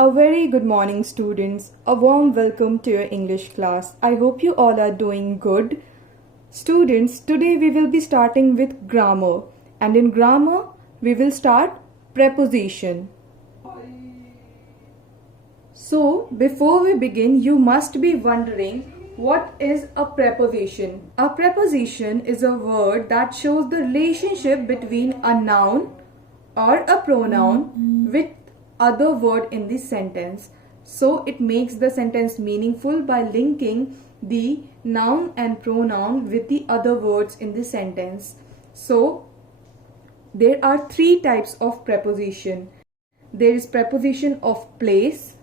A very good morning, students. A warm welcome to your English class. I hope you all are doing good. Students, today we will be starting with grammar. And in grammar, we will start preposition. So, before we begin, you must be wondering what is a preposition. A preposition is a word that shows the relationship between a noun or a pronoun with other word in the sentence. So it makes the sentence meaningful by linking the noun and pronoun with the other words in the sentence. So there are three types of preposition. There is preposition of place,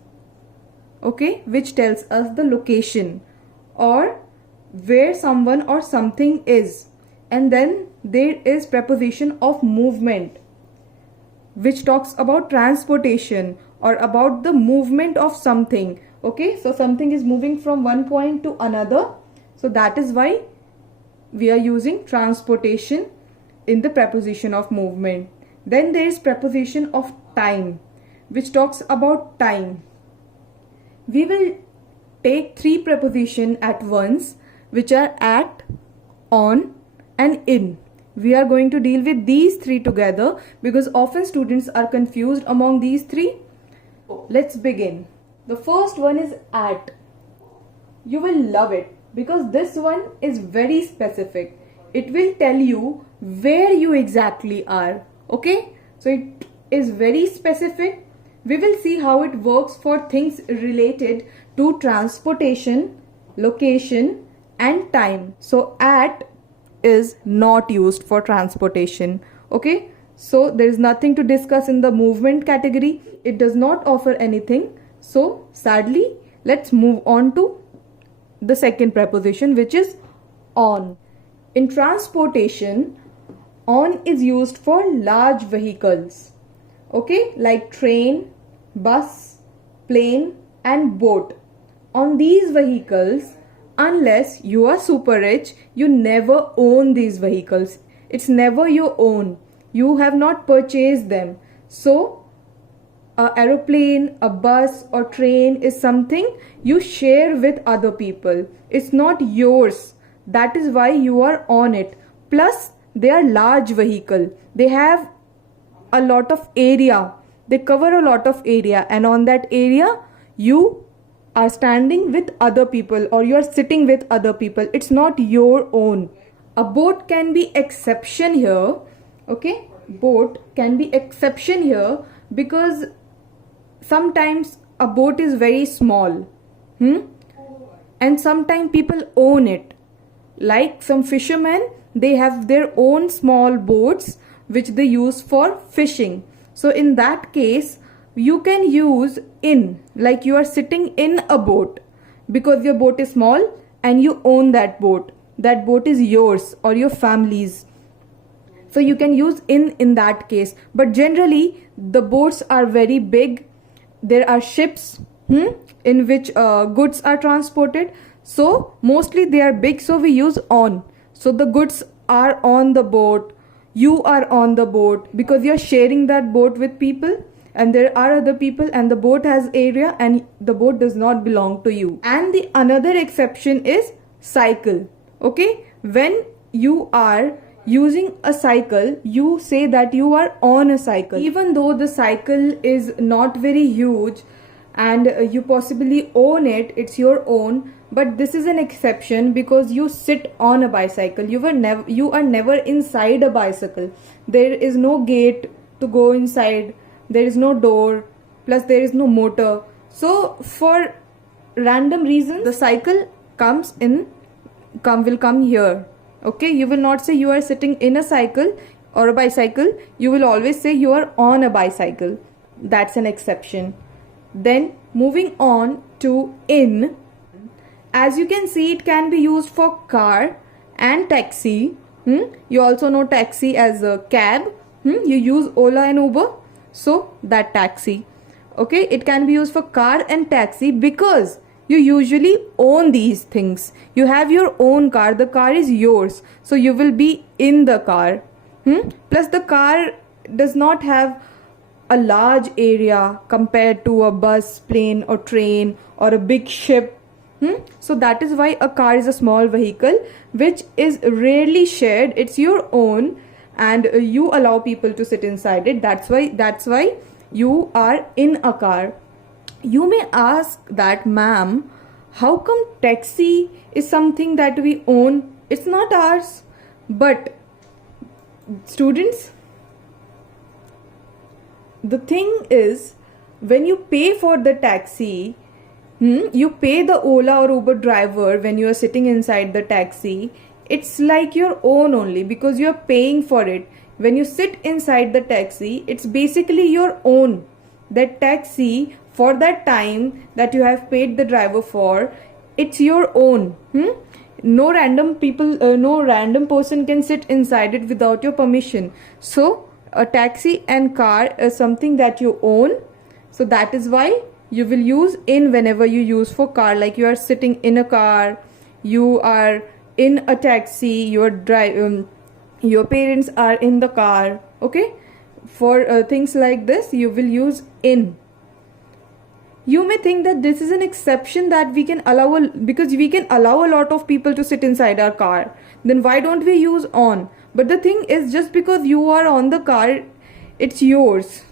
okay, which tells us the location or where someone or something is. And then there is preposition of movement, which talks about transportation or about the movement of something. Okay, so something is moving from one point to another, so that is why we are using transportation in the preposition of movement. Then there is preposition of time, which talks about time. We will take three prepositions at once, which are at, on and in. We are going to deal with these three together because often students are confused among these three. Let's begin. The first one is at. You will love it because this one is very specific. It will tell you where you exactly are. Okay? So it is very specific. We will see how it works for things related to transportation, location and time. So at is not used for transportation. Okay, so there is nothing to discuss in the movement category. It does not offer anything. So sadly, let's move on to the second preposition, which is on. In transportation, on is used for large vehicles, okay, like train, bus, plane and boat. On these vehicles, unless you are super rich, you never own these vehicles. It's never your own. You have not purchased them. So, an aeroplane, a bus or train is something you share with other people. It's not yours. That is why you are on it. Plus, they are large vehicle. They have a lot of area. They cover a lot of area, and on that area, you are standing with other people or you are sitting with other people. It's not your own. A boat can be exception here. Okay, boat can be exception here because sometimes a boat is very small, and sometimes people own it. Like some fishermen, they have their own small boats which they use for fishing. So in that case, you can use in, like you are sitting in a boat because your boat is small and you own that boat. That boat is yours or your family's. So you can use in that case. But generally, the boats are very big. There are ships in which goods are transported. So mostly they are big, so we use on. So the goods are on the boat. You are on the boat because you are sharing that boat with people. And there are other people and the boat has area and the boat does not belong to you. And the another exception is cycle. Okay, when you are using a cycle, you say that you are on a cycle. Even though the cycle is not very huge and you possibly own it, it's your own. But this is an exception because you sit on a bicycle. You are never inside a bicycle. There is no gate to go inside. There is no door, plus there is no motor. So for random reasons, the cycle will come here. Okay, you will not say you are sitting in a cycle or a bicycle. You will always say you are on a bicycle. That's an exception. Then moving on to in. As you can see, it can be used for car and taxi. You also know taxi as a cab. You use Ola and Uber. So that taxi. Okay, it can be used for car and taxi because you usually own these things. You have your own car. The car is yours. So you will be in the car. Plus the car does not have a large area compared to a bus, plane or train or a big ship. So that is why a car is a small vehicle which is rarely shared. It's your own, and you allow people to sit inside it. That's why you are in a car. You may ask that, ma'am, how come taxi is something that we own? It's not ours. But students, the thing is, when you pay for the taxi, you pay the Ola or Uber driver when you are sitting inside the taxi. It's like your own only because you are paying for it. When you sit inside the taxi, it's basically your own. That taxi, for that time that you have paid the driver for, it's your own. No random person can sit inside it without your permission. So a taxi and car is something that you own. So that is why you will use in whenever you use for car. Like you are sitting in a car, you are in a taxi, your parents are in the car. Okay, for things like this you will use in. You may think that this is an exception that we can allow, because we can allow a lot of people to sit inside our car. Then why don't we use on? But the thing is, just because you are on the car, it's yours.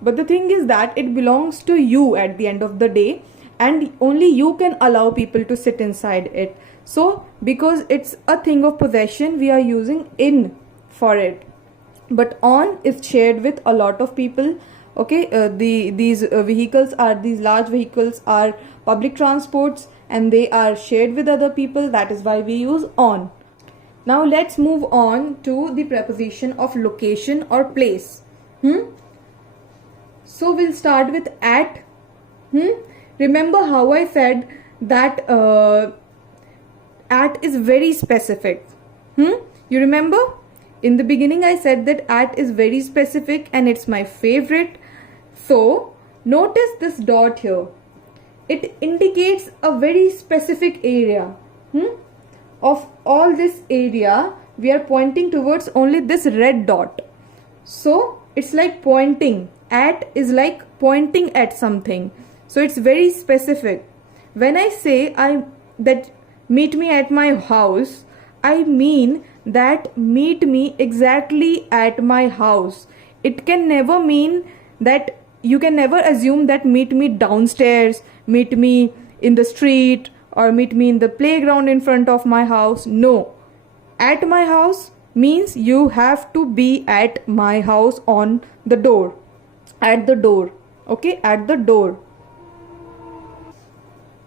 But the thing is that it belongs to you at the end of the day, and only you can allow people to sit inside it. So because it's a thing of possession, we are using in for it. But on is shared with a lot of people. Okay, these large vehicles are public transports and they are shared with other people. That is why we use on. Now let's move on to the preposition of location or place. So we'll start with at. Remember how I said that at is very specific. You remember? In the beginning I said that at is very specific and it's my favorite. So notice this dot here. It indicates a very specific area. Of all this area, we are pointing towards only this red dot. So it's like pointing. At is like pointing at something. So it's very specific. When I say that meet me at my house, I mean that meet me exactly at my house. It can never mean that, you can never assume that meet me downstairs, meet me in the street, or meet me in the playground in front of my house. No. At my house means you have to be at my house on the door. At the door. Okay, at the door.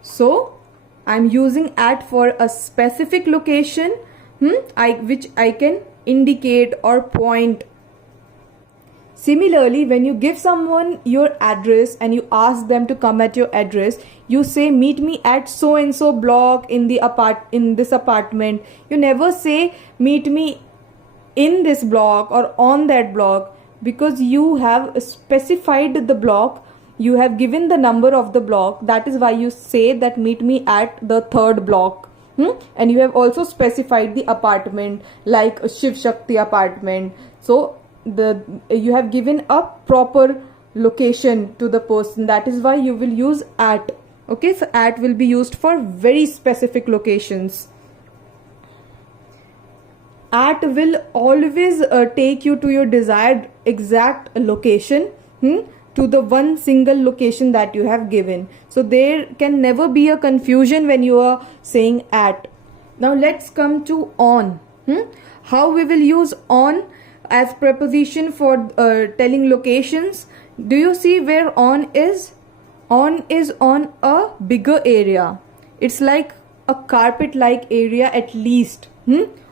So I'm using at for a specific location, which I can indicate or point. Similarly, when you give someone your address and you ask them to come at your address, you say meet me at so and so block in this apartment. You never say meet me in this block or on that block, because you have specified the block, you have given the number of the block. That is why you say that meet me at the 3rd block. And you have also specified the apartment, like a Shiv Shakti apartment. So you have given a proper location to the person. That is why you will use at. Okay, so at will be used for very specific locations. At will always take you to your desired exact location, to the one single location that you have given. So there can never be a confusion when you are saying at. Now let's come to on. How we will use on as preposition for telling locations. Do you see where on is? On is on a bigger area. It's like a carpet like area at least,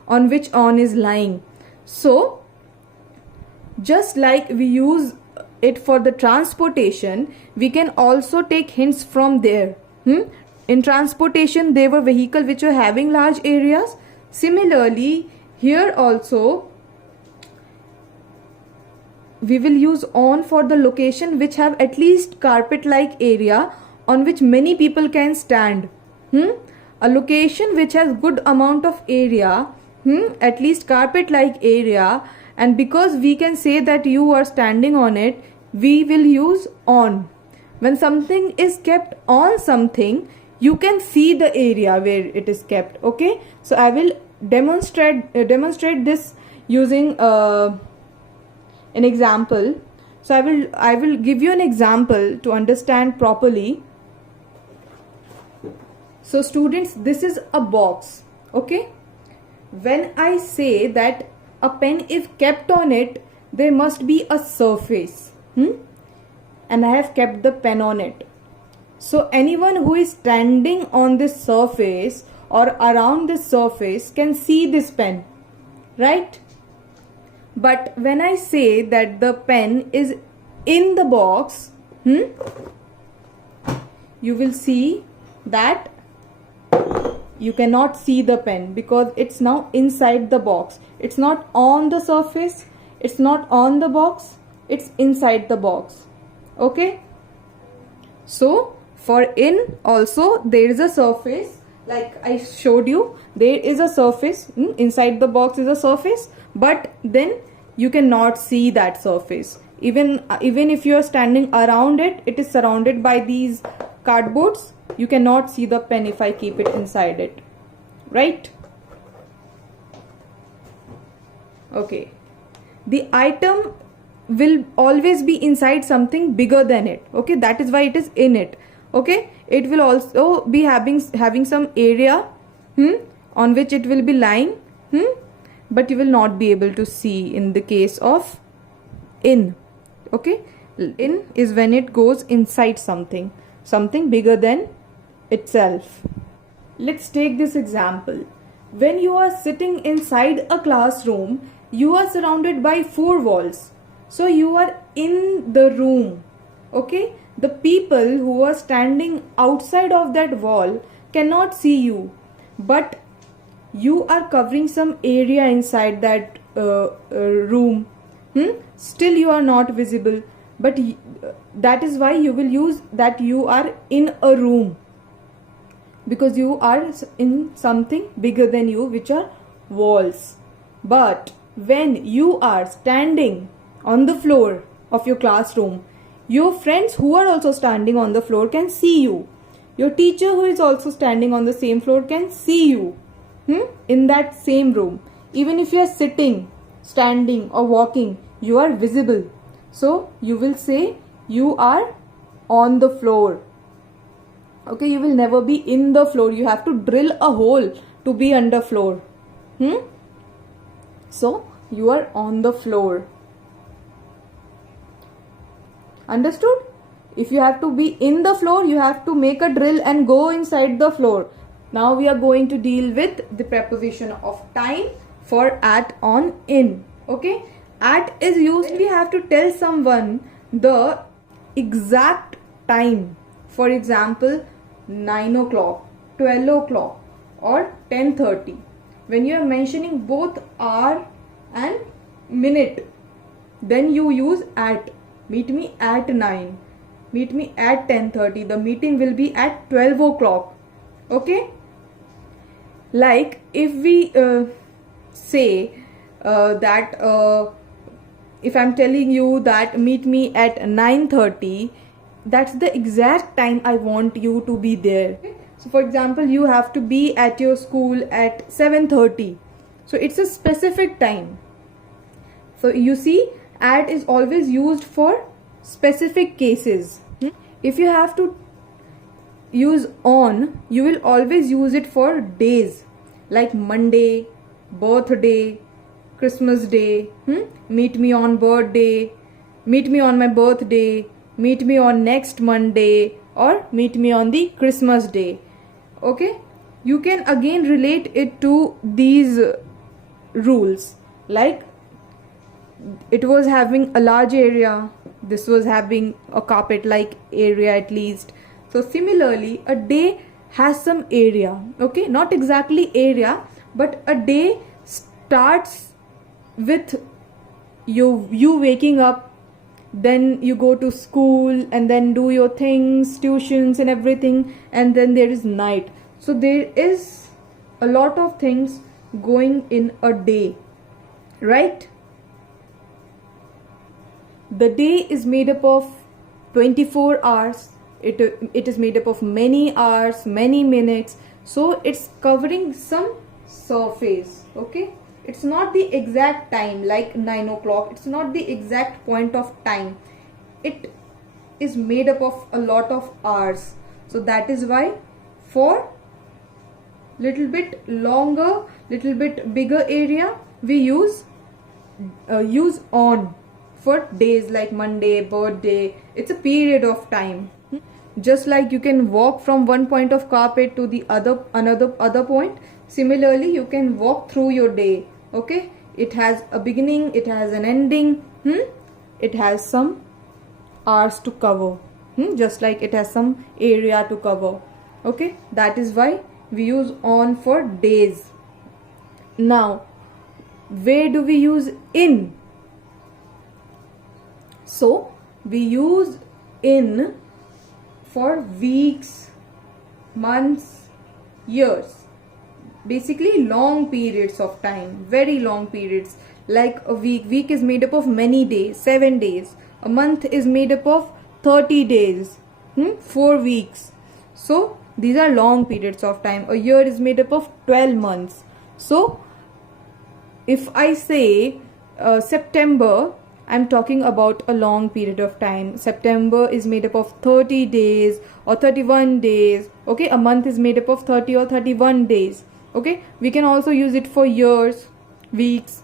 on which on is lying. So just like we use it for the transportation, we can also take hints from there. In transportation, there were vehicles which were having large areas. Similarly, here also we will use on for the location which have at least carpet like area on which many people can stand. A location which has good amount of area, at least carpet like area, and because we can say that you are standing on it, we will use on. When something is kept on something, you can see the area where it is kept. Okay, so I will demonstrate this using an example. So I will give you an example to understand properly. So students, this is a box. Okay, when I say that a pen, if kept on it, there must be a surface, and I have kept the pen on it. So anyone who is standing on this surface or around this surface can see this pen, right? But when I say that the pen is in the box, you will see that you cannot see the pen because it's now inside the box. It's not on the surface, it's not on the box, it's inside the box. Okay, so for in also there is a surface, like I showed you, there is a surface, inside the box is a surface, but then you cannot see that surface. Even if you are standing around it, it is surrounded by these cardboards, you cannot see the pen if I keep it inside it, right? Okay, the item will always be inside something bigger than it. Okay, that is why it is in it. Okay, it will also be having some area on which it will be lying, but you will not be able to see in the case of in. Okay, in is when it goes inside something bigger than itself. Let's take this example. When you are sitting inside a classroom, you are surrounded by 4 walls. So you are in the room. Okay, the people who are standing outside of that wall cannot see you, but you are covering some area inside that room. Still you are not visible, but that is why you will use that you are in a room, because you are in something bigger than you, which are walls. But when you are standing on the floor of your classroom, your friends who are also standing on the floor can see you. Your teacher who is also standing on the same floor can see you in that same room. Even if you are sitting, standing or walking, you are visible. So you will say you are on the floor. Okay, you will never be in the floor. You have to drill a hole to be under floor. So you are on the floor. Understood? If you have to be in the floor, you have to make a drill and go inside the floor. Now we are going to deal with the preposition of time for at, on, in. Okay, at is used, we have to tell someone the exact time. For example, 9 o'clock, 12 o'clock or 10:30. When you are mentioning both hour and minute, then you use at. Meet me at 9. Meet me at 10:30. The meeting will be at 12 o'clock. Okay? Like if we say that if I'm telling you that meet me at 9:30, that's the exact time I want you to be there. Okay? So for example, you have to be at your school at 7:30. So it's a specific time. So you see, at is always used for specific cases. If you have to use on, you will always use it for days, like Monday, birthday, Christmas day, meet me on birthday, meet me on my birthday, meet me on next Monday, or meet me on the Christmas day. Okay, you can again relate it to these rules, like it was having a large area, this was having a carpet like area at least. So similarly, a day has some area. Okay, not exactly area, but a day starts with you waking up, then you go to school and then do your things, tuitions and everything, and then there is night. So there is a lot of things going in a day, right? The day is made up of 24 hours. It is made up of many hours, many minutes. So it's covering some surface. Okay, it's not the exact time like 9 o'clock. It's not the exact point of time. It is made up of a lot of hours. So that is why for little bit longer, little bit bigger area, we use on for days like Monday, birthday. It's a period of time. Just like you can walk from one point of carpet to the other point, similarly you can walk through your day. Okay, it has a beginning, it has an ending. It has some hours to cover. Just like it has some area to cover. Okay, that is why we use on for days. Now, where do we use in? So we use in for weeks, months, years. Basically long periods of time, very long periods. Like a week is made up of many days, 7 days. A month is made up of 30 days, 4 weeks. So these are long periods of time. A year is made up of 12 months. So if I say September, I'm talking about a long period of time. September is made up of 30 days or 31 days. Okay, a month is made up of 30 or 31 days. Okay, we can also use it for years, weeks.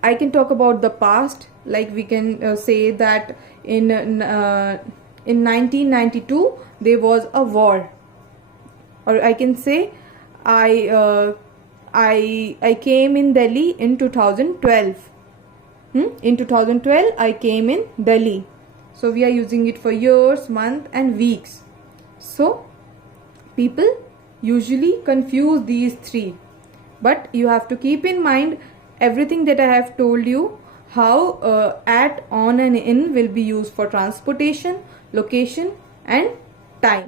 I can talk about the past, like we can say that in 1992 there was a war, or I can say I came in Delhi in 2012. In 2012 I came in Delhi. So we are using it for years, month and weeks. So people usually confuse these three, but you have to keep in mind everything that I have told you, how at, on and in will be used for transportation, location and time.